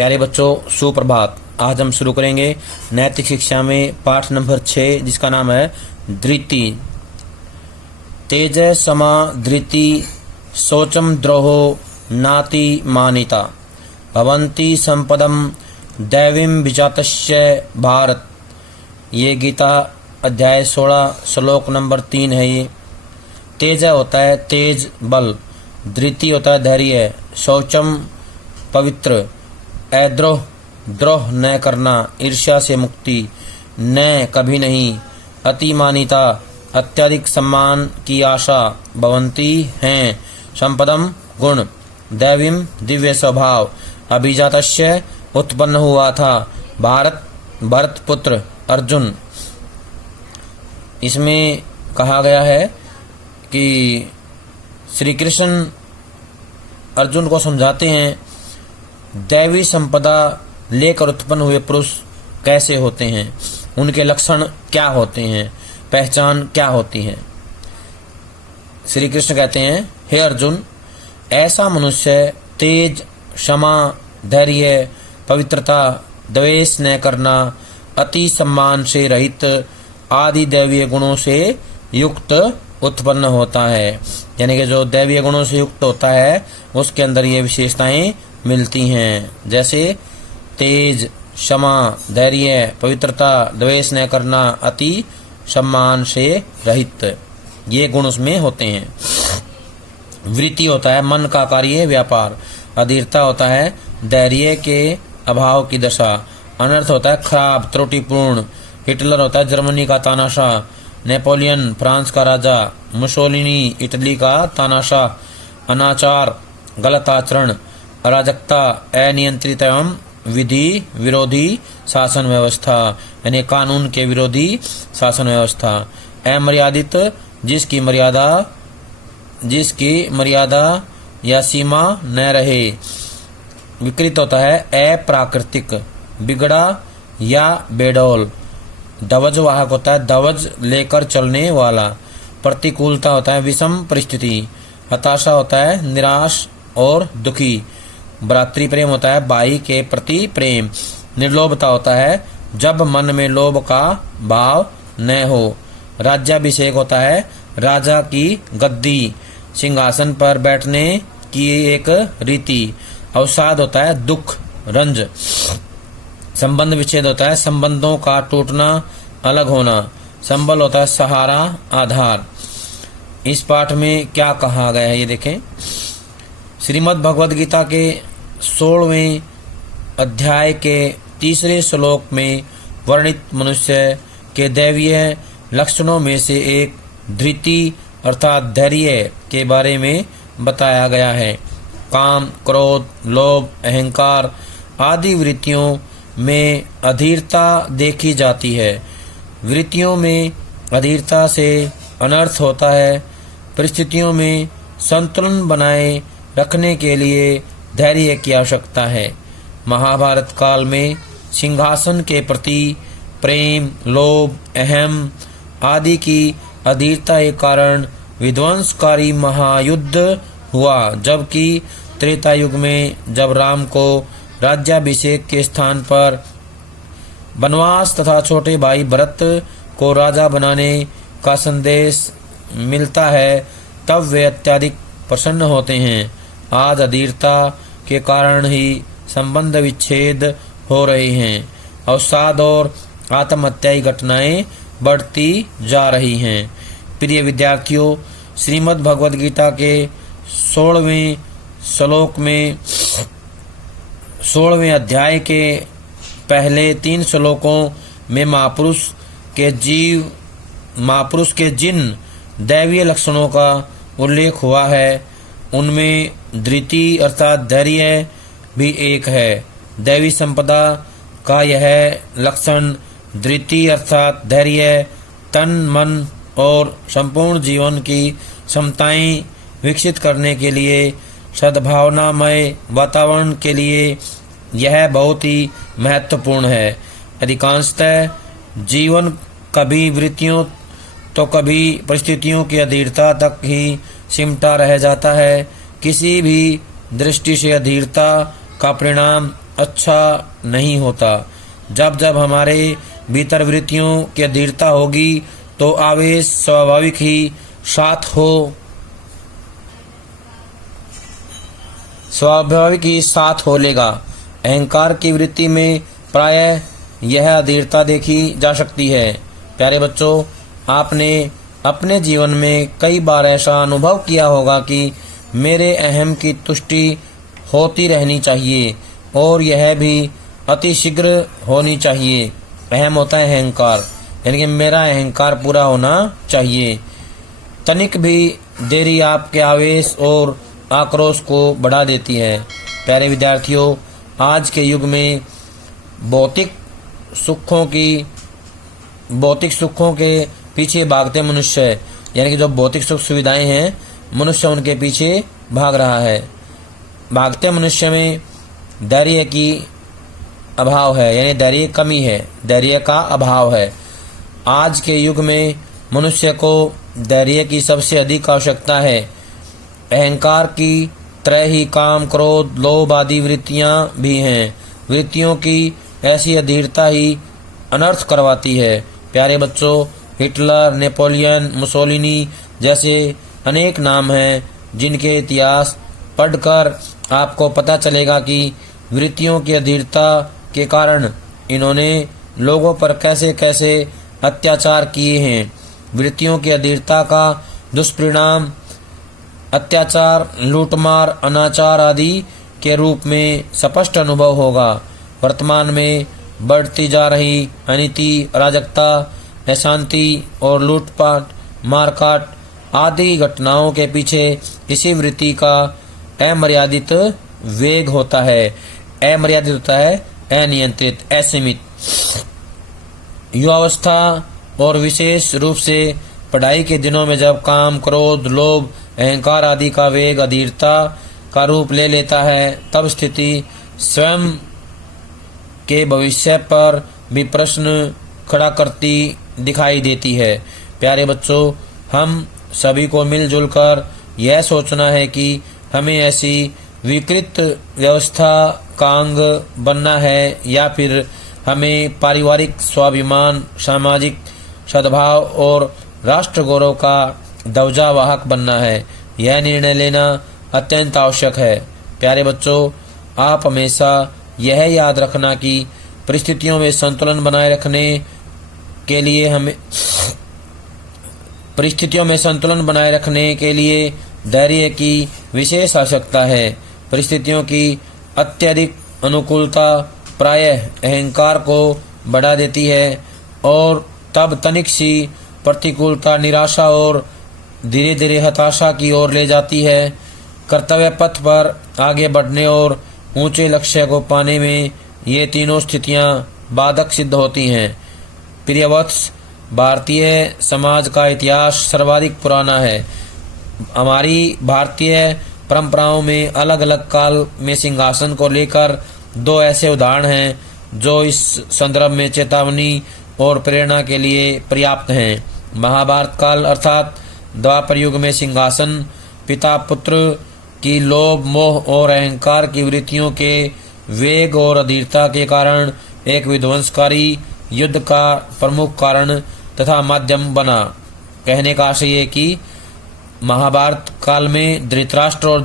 प्यारे बच्चों, सुप्रभात। आज हम शुरू करेंगे नैतिक शिक्षा में पाठ नंबर 6, जिसका नाम है धृति। तेज समा धृति शौचम द्रोहो नाति मानिता भवन्ति संपदम दैवीं विजातस्य भारत। ये गीता अध्याय 16 श्लोक नंबर 3 है। ये तेज होता है तेज बल, धृति होता है धैर्य, शौचम पवित्र, अद्रोह द्रोह न करना, ईर्ष्या से मुक्ति, न कभी नहीं, अतिमानिता अत्यधिक सम्मान की आशा, भवंती हैं, संपदम गुण, दैवीम दिव्य स्वभाव, अभिजातस्य उत्पन्न हुआ था, भारत भरत पुत्र अर्जुन। इसमें कहा गया है कि श्री कृष्ण अर्जुन को समझाते हैं दैवी संपदा लेकर उत्पन्न हुए पुरुष कैसे होते हैं, उनके लक्षण क्या होते हैं, पहचान क्या होती है। श्री कृष्ण कहते हैं, हे अर्जुन, ऐसा मनुष्य तेज, क्षमा, धैर्य, पवित्रता, द्वेष न करना, अति सम्मान से रहित आदि दैवीय गुणों से युक्त उत्पन्न होता है। यानी कि जो दैवीय गुणों से युक्त होता है उसके अंदर ये विशेषताएं मिलती हैं, जैसे तेज, क्षमा, धैर्य, पवित्रता, द्वेष न करना, अति सम्मान से रहित, ये गुण उसमें होते हैं। वृत्ति होता है मन का कार्य व्यापार, अधीरता होता है धैर्य के अभाव की दशा, अनर्थ होता है खराब त्रुटिपूर्ण, हिटलर होता है जर्मनी का तानाशाह, नेपोलियन फ्रांस का राजा, मुसोलिनी इटली का तानाशाह, अनाचार गलत आचरण, अराजकता अनियंत्रित एवं विधि विरोधी शासन व्यवस्था, यानी कानून के विरोधी शासन व्यवस्था, अमर्यादित जिसकी मर्यादा या सीमा न रहे, विकृत होता है अप्राकृतिक, बिगड़ा या बेडौल, दवज वाहक होता है दवज लेकर चलने वाला, प्रतिकूलता होता है विषम परिस्थिति, हताशा होता है निराश और दुखी, भ्रातृ प्रेम होता है भाई के प्रति प्रेम, निर्लोभता होता है जब मन में लोभ का भाव न हो, राज्याभिषेक होता है राजा की गद्दी, सिंहासन पर बैठने की एक रीति, अवसाद होता है दुख रंज, संबंध विच्छेद होता है संबंधों का टूटना अलग होना, संबल होता है सहारा आधार। इस पाठ में क्या कहा गया है ये देखें। श्रीमद् भगवद गीता के 16वें अध्याय के 3 श्लोक में वर्णित मनुष्य के दैवीय लक्षणों में से एक धृति अर्थात धैर्य के बारे में बताया गया है। काम, क्रोध, लोभ, अहंकार आदि वृत्तियों में अधीरता देखी जाती है। वृत्तियों में अधीरता से अनर्थ होता है। परिस्थितियों में संतुलन बनाए रखने के लिए धैर्य की आवश्यकता है। महाभारत काल में सिंहासन के प्रति प्रेम, लोभ, अहम आदि की अधीरता के कारण विध्वंसकारी महायुद्ध हुआ, जबकि त्रेता युग में जब राम को राज्याभिषेक के स्थान पर वनवास तथा छोटे भाई भरत को राजा बनाने का संदेश मिलता है, तब वे अत्यधिक प्रसन्न होते हैं। आज अधीरता के कारण ही संबंध विच्छेद हो रहे हैं। अवसाद और आत्महत्या की घटनाएं बढ़ती जा रही हैं। प्रिय विद्यार्थियों, श्रीमद् भगवद गीता के 16वें श्लोक में 16वें अध्याय के पहले 3 श्लोकों में महापुरुष के जिन दैवीय लक्षणों का उल्लेख हुआ है, उनमें धृति अर्थात धैर्य भी एक है। दैवी संपदा का यह लक्षण धृति अर्थात धैर्य तन, मन और संपूर्ण जीवन की क्षमताएं विकसित करने के लिए, सद्भावनामय वातावरण के लिए यह बहुत ही महत्वपूर्ण है। अधिकांशतः जीवन कभी वृत्तियों तो कभी परिस्थितियों की अधीरता तक ही सिमटा रह जाता है। किसी भी दृष्टि से अधीरता का परिणाम अच्छा नहीं होता। जब जब हमारे भीतर वृत्तियों की अधीरता होगी तो आवेश स्वाभाविक ही साथ हो लेगा। अहंकार की वृत्ति में प्रायः यह अधीरता देखी जा सकती है। प्यारे बच्चों, आपने अपने जीवन में कई बार ऐसा अनुभव किया होगा कि मेरे अहम की तुष्टि होती रहनी चाहिए और यह भी अतिशीघ्र होनी चाहिए। अहम होता है अहंकार, यानी कि मेरा अहंकार पूरा होना चाहिए। तनिक भी देरी आपके आवेश और आक्रोश को बढ़ा देती है। प्यारे विद्यार्थियों, आज के युग में भौतिक सुखों के पीछे भागते मनुष्य, यानी कि जो भौतिक सुख सुविधाएं हैं, मनुष्य उनके पीछे भाग रहा है। भागते मनुष्य में धैर्य की अभाव है, यानी धैर्य कमी है, धैर्य का अभाव है। आज के युग में मनुष्य को धैर्य की सबसे अधिक आवश्यकता है। अहंकार की तरह ही काम, क्रोध, लोभ आदि वृत्तियां भी हैं। वृत्तियों की ऐसी अधीरता ही अनर्थ करवाती है। प्यारे बच्चों, हिटलर, नेपोलियन, मुसोलिनी जैसे अनेक नाम हैं जिनके इतिहास पढ़कर आपको पता चलेगा कि वृत्तियों की अधीरता के कारण इन्होंने लोगों पर कैसे कैसे अत्याचार किए हैं। वृत्तियों की अधीरता का दुष्परिणाम अत्याचार, लूटमार, अनाचार आदि के रूप में स्पष्ट अनुभव होगा। वर्तमान में बढ़ती जा रही अनीति, अराजकता, अशांति और लूटपाट, मारकाट आदि घटनाओं के पीछे इसी वृत्ति का अमर्यादित वेग होता है। अमर्यादित होता है अनियंत्रित, असीमित। युवावस्था और विशेष रूप से पढ़ाई के दिनों में जब काम, क्रोध, लोभ, अहंकार आदि का वेग अधीरता का रूप ले लेता है, तब स्थिति स्वयं के भविष्य पर भी प्रश्न खड़ा करती दिखाई देती है। प्यारे बच्चों, हम सभी को मिलजुल कर यह सोचना है कि हमें ऐसी विकृत व्यवस्था का अंग बनना है या फिर हमें पारिवारिक स्वाभिमान, सामाजिक सद्भाव और राष्ट्र गौरव का ध्वजावाहक बनना है। यह निर्णय लेना अत्यंत आवश्यक है। प्यारे बच्चों, आप हमेशा यह याद रखना कि परिस्थितियों में संतुलन बनाए रखने के लिए धैर्य की विशेष आवश्यकता है। परिस्थितियों की अत्यधिक अनुकूलता प्रायः अहंकार को बढ़ा देती है और तब तनिक सी प्रतिकूलता निराशा और धीरे धीरे हताशा की ओर ले जाती है। कर्तव्य पथ पर आगे बढ़ने और ऊंचे लक्ष्य को पाने में ये तीनों स्थितियां बाधक सिद्ध होती हैं। प्रियवत्स, भारतीय समाज का इतिहास सर्वाधिक पुराना है। हमारी भारतीय परंपराओं में अलग अलग काल में सिंहासन को लेकर दो ऐसे उदाहरण हैं जो इस संदर्भ में चेतावनी और प्रेरणा के लिए पर्याप्त हैं। महाभारत काल अर्थात द्वापर युग में सिंहासन पिता पुत्र की लोभ, मोह और अहंकार की वृत्तियों के वेग और अधीरता के कारण एक विध्वंसकारी युद्ध का प्रमुख कारण तथा माध्यम बना। कहने का आशय है कि महाभारत काल में धृतराष्ट्र और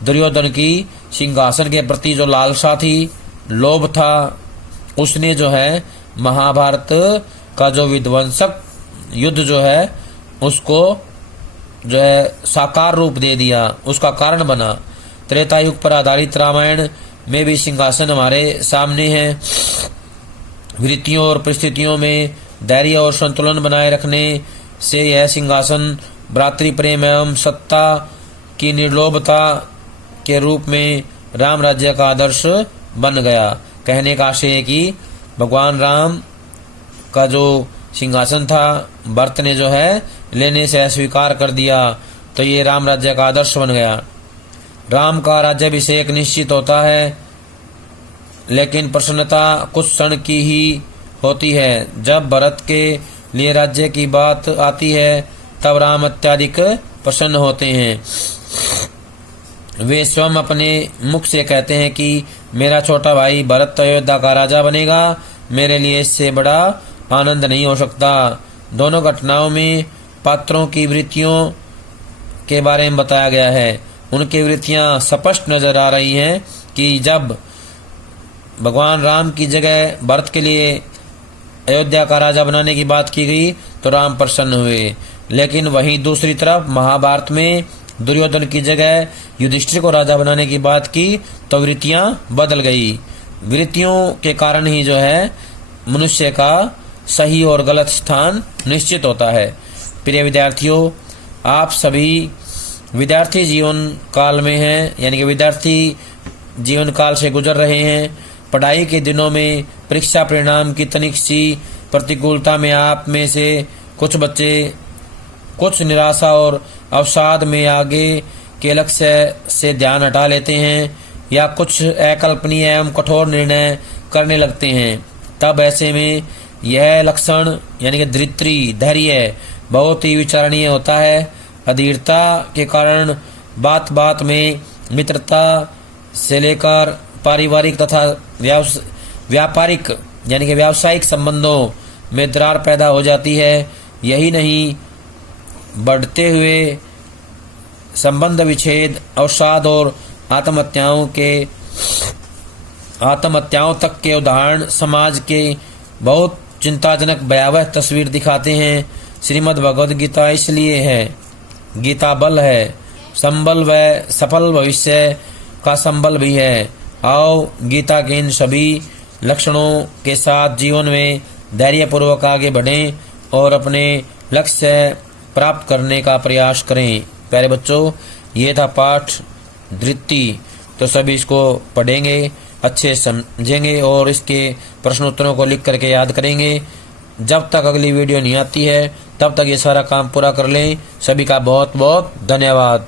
दुर्योधन की सिंहासन के प्रति जो लालसा थी, लोभ था, उसने जो है महाभारत का जो विध्वंसक युद्ध जो है उसको जो है साकार रूप दे दिया, उसका कारण बना। त्रेता युग पर आधारित रामायण में भी सिंहासन हमारे सामने है। वृत्तियों और परिस्थितियों में धैर्य और संतुलन बनाए रखने से यह सिंहासन भ्रातृ प्रेम एवं सत्ता की निर्लोभता के रूप में राम राज्य का आदर्श बन गया। कहने का आशय है कि भगवान राम का जो सिंहासन था, भरत ने जो है लेने से अस्वीकार कर दिया, तो ये राम राज्य का आदर्श बन गया। राम का राज्याभिषेक निश्चित होता है, लेकिन प्रसन्नता कुछ क्षण की ही होती है। जब भरत के लिए राज्य की बात आती है, तब राम अत्यधिक प्रसन्न होते हैं। वे स्वयं अपने मुख से कहते हैं कि मेरा छोटा भाई भरत तो अयोध्या का राजा बनेगा, मेरे लिए इससे बड़ा आनंद नहीं हो सकता। दोनों घटनाओं में पात्रों की वृत्तियों के बारे में बताया गया है। उनकी वृत्तियां स्पष्ट नजर आ रही हैं कि जब भगवान राम की जगह भरत के लिए अयोध्या का राजा बनाने की बात की गई तो राम प्रसन्न हुए, लेकिन वहीं दूसरी तरफ महाभारत में दुर्योधन की जगह युधिष्ठिर को राजा बनाने की बात की तो वृत्तियां बदल गई। वृत्तियों के कारण ही जो है मनुष्य का सही और गलत स्थान निश्चित होता है। प्रिय विद्यार्थियों, आप सभी विद्यार्थी जीवन काल में हैं, यानी कि विद्यार्थी जीवन काल से गुजर रहे हैं। पढ़ाई के दिनों में परीक्षा परिणाम की तनिक सी प्रतिकूलता में आप में से कुछ बच्चे कुछ निराशा और अवसाद में आगे के लक्ष्य से ध्यान हटा लेते हैं या कुछ अकल्पनीय एवं कठोर निर्णय करने लगते हैं। तब ऐसे में यह लक्षण यानी कि धैर्य बहुत ही विचारणीय होता है। अधीरता के कारण बात बात में मित्रता से लेकर पारिवारिक तथा व्यापारिक यानी कि व्यावसायिक संबंधों में दरार पैदा हो जाती है। यही नहीं, बढ़ते हुए संबंध विच्छेद, अवसाद और आत्महत्याओं तक के उदाहरण समाज के बहुत चिंताजनक भयावह तस्वीर दिखाते हैं। श्रीमद् भगवद गीता इसलिए है, गीता बल है, संबल व सफल भविष्य का संबल भी है। आओ गीता के इन सभी लक्षणों के साथ जीवन में धैर्यपूर्वक आगे बढ़ें और अपने लक्ष्य प्राप्त करने का प्रयास करें। प्यारे बच्चों, ये था पाठ धृति। तो सभी इसको पढ़ेंगे, अच्छे समझेंगे और इसके प्रश्नोत्तरों को लिख करके याद करेंगे। जब तक अगली वीडियो नहीं आती है तब तक ये सारा काम पूरा कर लें। सभी का बहुत बहुत धन्यवाद।